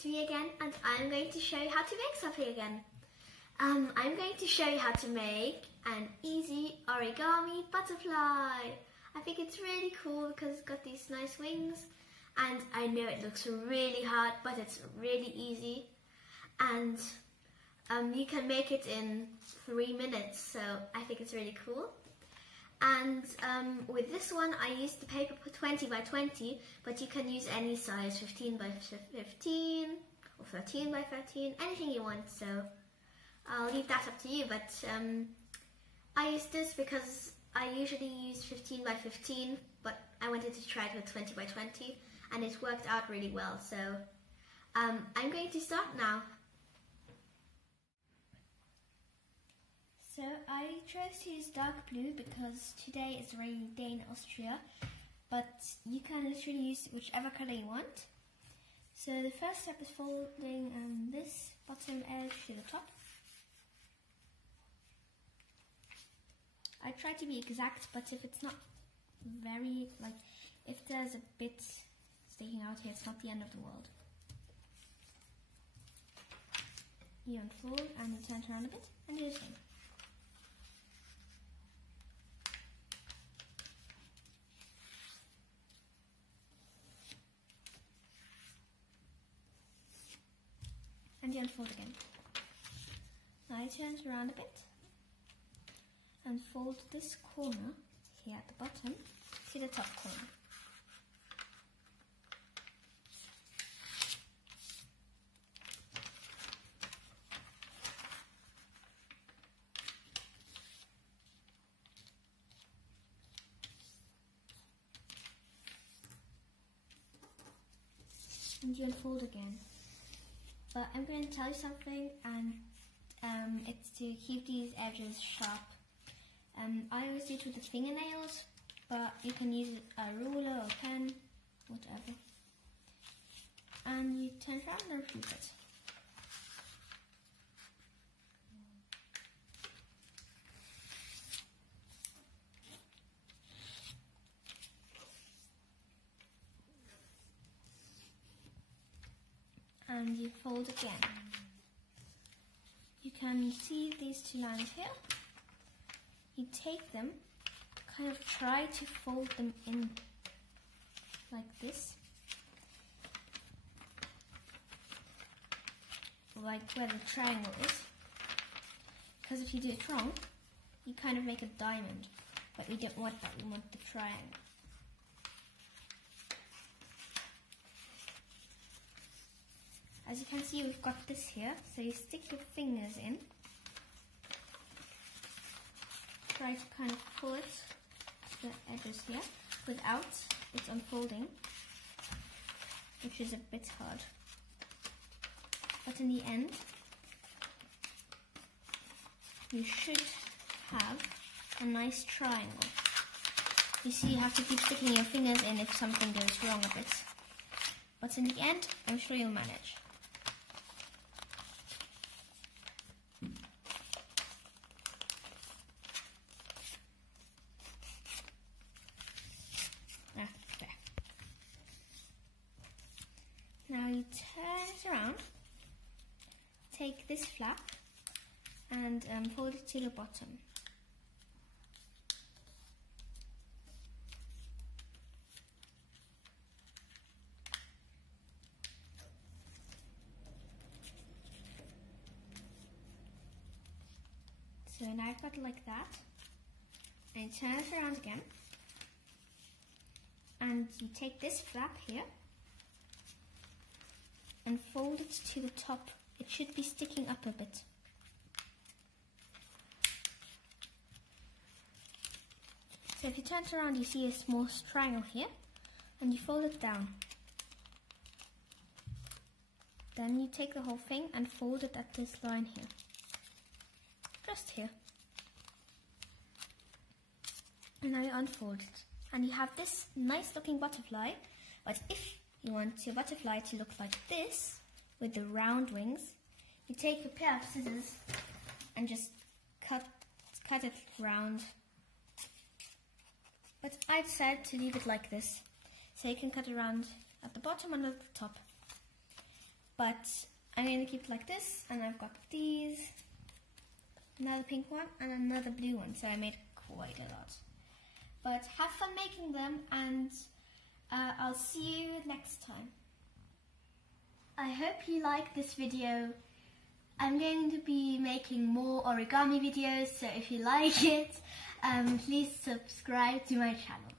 it's me again, and I'm going to show you how to make something again. I'm going to show you how to make an easy origami butterfly. I think it's really cool because it's got these nice wings, and I know it looks really hard, but it's really easy. And you can make it in 3 minutes, so I think it's really cool. And with this one I used the paper 20 by 20, but you can use any size, 15 by 15 or 13 by 13, anything you want, so I'll leave that up to you. But I used this because I usually use 15 by 15, but I wanted to try it with 20 by 20 and it worked out really well, so I'm going to start now. So I chose to use dark blue because today is a rainy day in Austria, but you can literally use whichever colour you want. So the first step is folding this bottom edge to the top. I try to be exact, but if it's not very, if there's a bit sticking out here, it's not the end of the world. You unfold and you turn it around a bit and do the same. And you unfold again. Now you turn it around a bit and fold this corner here at the bottom to the top corner. And you unfold again. But I'm going to tell you something, and it's to keep these edges sharp. I always do it with the fingernails, but you can use a ruler or pen, whatever. And you turn it around and repeat it. And you fold again. You can see these two lines here. You take them, kind of try to fold them in like this, like where the triangle is, because if you do it wrong, you kind of make a diamond, but we don't want that, we want the triangle. As you can see, we've got this here, so you stick your fingers in. Try to kind of pull it to the edges here without it unfolding, which is a bit hard. But in the end, you should have a nice triangle. You see, you have to keep sticking your fingers in if something goes wrong a bit. But in the end, I'm sure you'll manage. Now you turn it around, take this flap and fold it to the bottom. So now I've got it like that, and turn it around again, and you take this flap here and fold it to the top. It should be sticking up a bit. So if you turn it around, you see a small triangle here, and you fold it down. Then you take the whole thing and fold it at this line here. Just here. And now you unfold it. And you have this nice looking butterfly, but if you want your butterfly to look like this, with the round wings, you take a pair of scissors and just cut it round. But I decided to leave it like this, so you can cut it around at the bottom and at the top. but I'm going to keep it like this, and I've got these, another pink one and another blue one, so I made quite a lot. But have fun making them, and I'll see you next time. I hope you liked this video. I'm going to be making more origami videos, so if you like it, please subscribe to my channel.